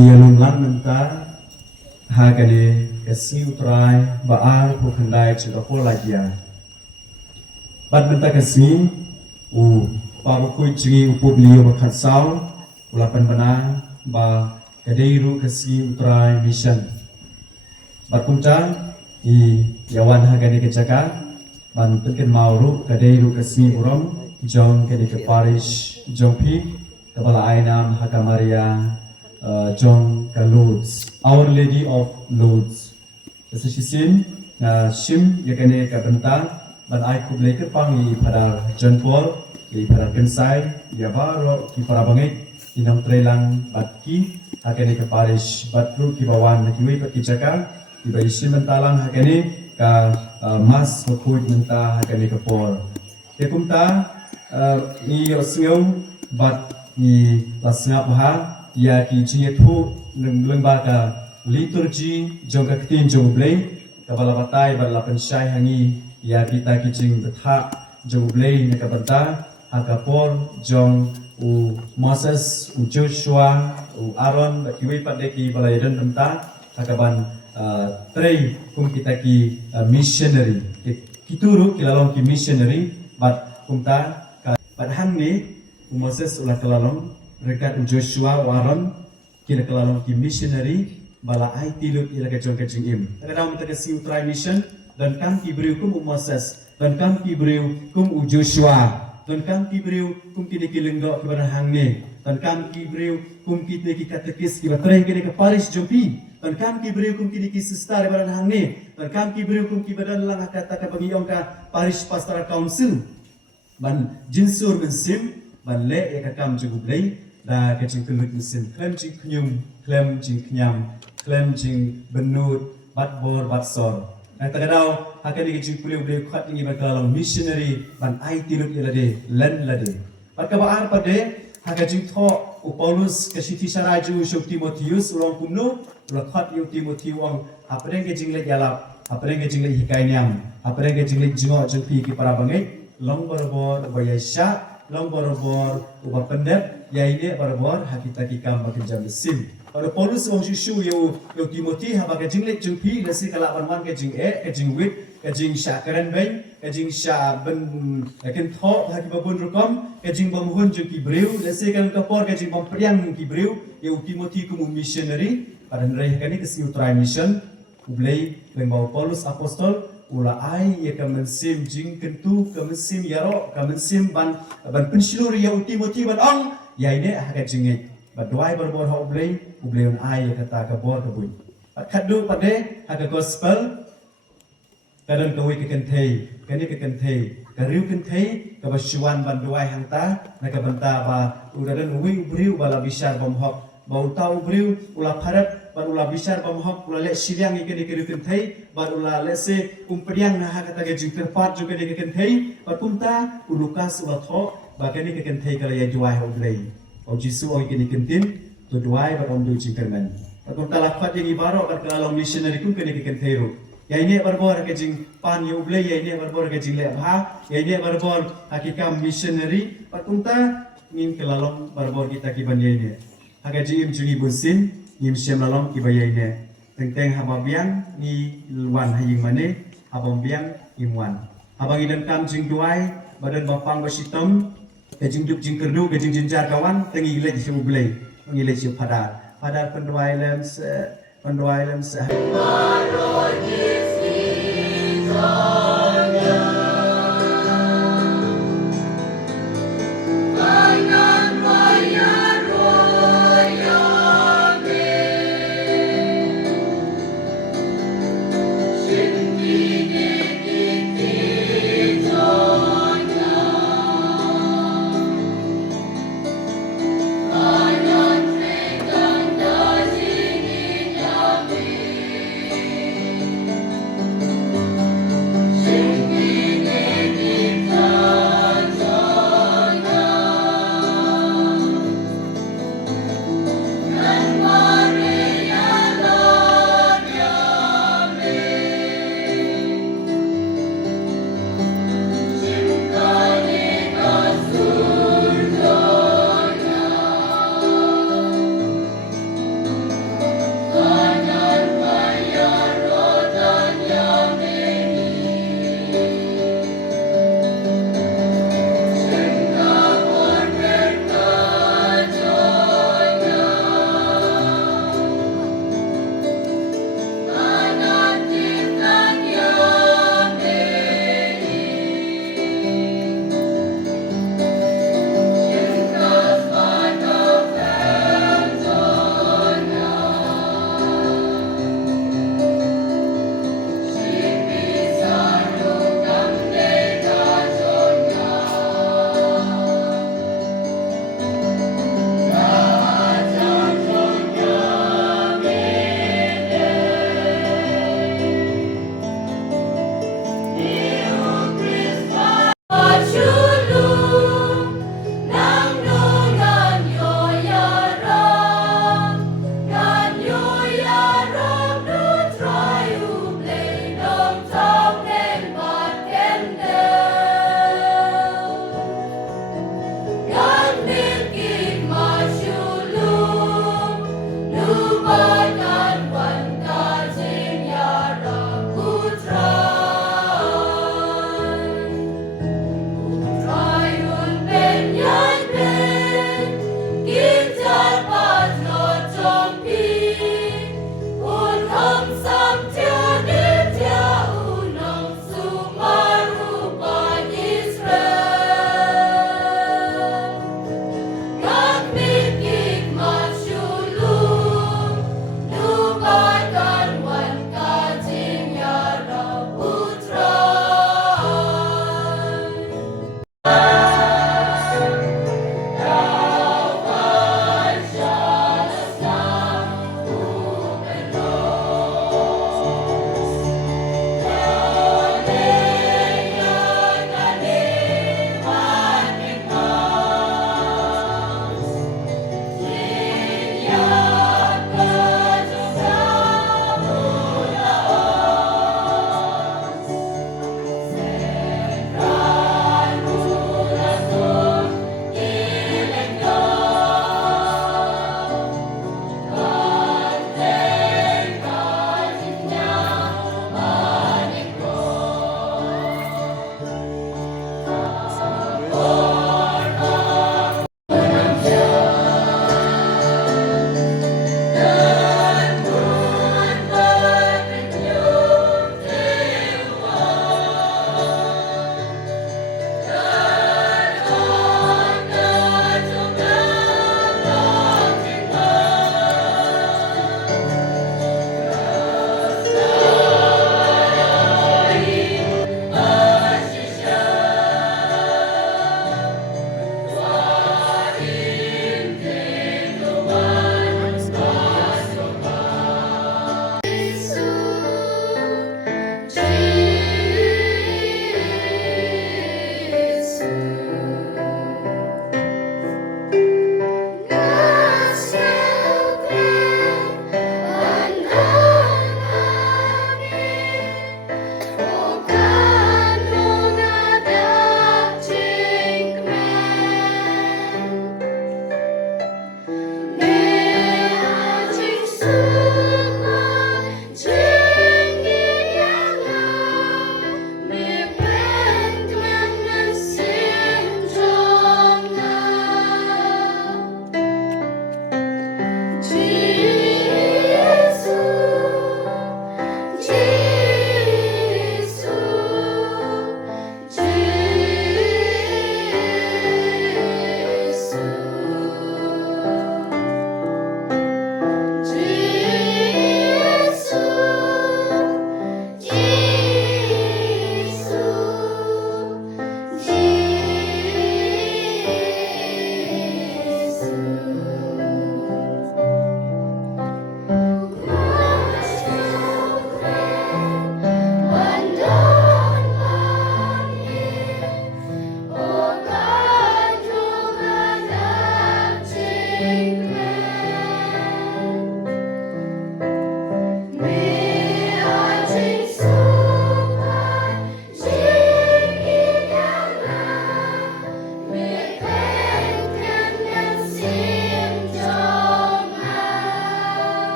Ia lunglan mentah hagane kasi utrai baal pukandai juga pola dia. Bad mentah kasi paru kui cingi upu beliau berkhansau ulapan benang ba kadeiru kasi utrai mission. Bad kumcan yawan hagane kecaka ban penken mauru kadeiru kasi uram jong kade ke parish jongpi kepala ainam Hakamaria John Lourdes, Our Lady of Lourdes. Sesisin Shim yakane kabenta ban ai kublai ke pangi pada John Paul di pada kensai ya baro ki para bangit inam trelang batki hakane ke parish batru ki bawan kiwi pat kicaka di bai Shim mentalang hakane ka mas kuit menta hakane ke por. Tekumta ni osngau bat ni lasngap ha ya ki jinge thu lengba ka liturgi jong ka tin jong blai ka bala batai bala pensyai hangi ya kita ki jing betha jong blai ne ka banta akapor jong Moses Joshua Aaron ba kiwi pada ki bala yeden banta akaban trei kum kita ki missionary kituru kilalong ki missionary bat kumta ka padhang ni Moses ulah kelalong rekat Joshua Aaron kira kelalong ki missionary bala ai tilut ila kajong kajing im kadang kita si utrai mission dan kam ki beriu kum Moses dan kam ki beriu kum Joshua dan kam ki beriu kum ki lenggo ki barahang ni dan kam ki beriu kum ki katekis ki batrai ki ke parish jopi dan kam ki beriu kum ki sister barahang ni dan kam ki beriu kum ki badan lang kata ka bagi ka parish pastoral council ban jinsur mensim ban le ya ka kam jugublai da kecing kelut mesin klem jing knyum klem jing knyam klem jing benut bat bor bat sor na tagadau hakani kecing kuliu beli khat ingi bakalang missionary ban ai tilut ilade len lade bat kabar pade hakajing tho Paulus kasiti saraju shok Timotius ulong kumno ulah khat yu Timotius wang apre kecing le jalap apre kecing le hikainyam apre kecing le jingo jengpi ki para bangai long borbor bayasya long borbor ubah pendek yaine borbor hakita kikam bekerja mesin pada Paulus wong susu yo Timothy ha baga jinglek jengpi lesi kala wan ke jing ke jing wit ke jing sya keren bain ke jing sya ben ken tho haki babun rukom ke jing bamuhun jeng kibreu lesi kan kapor ke jing bampriang kibreu yo Timothy kum missionary pada nrai kani ke si utrai mission ublei lembau Paulus apostol ula ai ya kemensim jing kentu kemensim yaro kemensim ban pensilur ya Timothy ban ong ya ini hakat jingit badwai berbor ha ublei on ai ya kata ka bor ka bui khadu pade haga gospel kadang kawi ke kenthei kani ke kenthei kariu kenthei ka basuan ban duai hangta na ka banta ba udadan uwi ubriu bala bisar bomhok bau tau ubriu ula pharat ban ula bisar bomhok ula le silyang ikeni kariu kenthei ban ula le se umpediang na ha kata ke jingter pat juga ke kenthei patumta ulukas ula tho ba kani ke kenthei kala ya duai ha ublei au jisu au ikeni kentin tu duai ba om du jingkerman patumta lakwat yang ibaro kan kalau missionary kum kani ke kenthei ru ya ini berbor ke jing pan yu ublei ya ini berbor ke jing le ha ya ini berbor hakikam missionary patumta ngin kelalong berbor kita ki ban ya ini haga jing jungi bunsin ngim syam lalong ki bayai ne teng-teng hababiang ni luan haying mane habambiang imwan habang idan kam jing duai badan bapang basitam kajing duk jing kerdu kajing jinjar kawan tengi gilai si ublai ngilai si padar penduailam se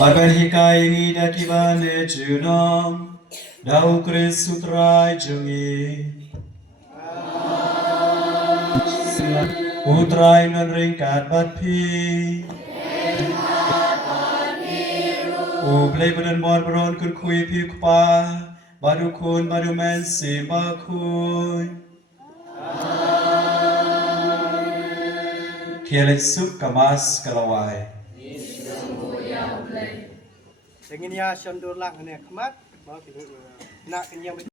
Parban hikai ni dakibane junong dau krisutrai jungi Utrai non ringkat bat pi Play badan bon baron kun kui pi kupa Badu kun badu men si bakui Kielet suk kamas kalawai Dengan ya syandor lang ne khamat mau nak kenyang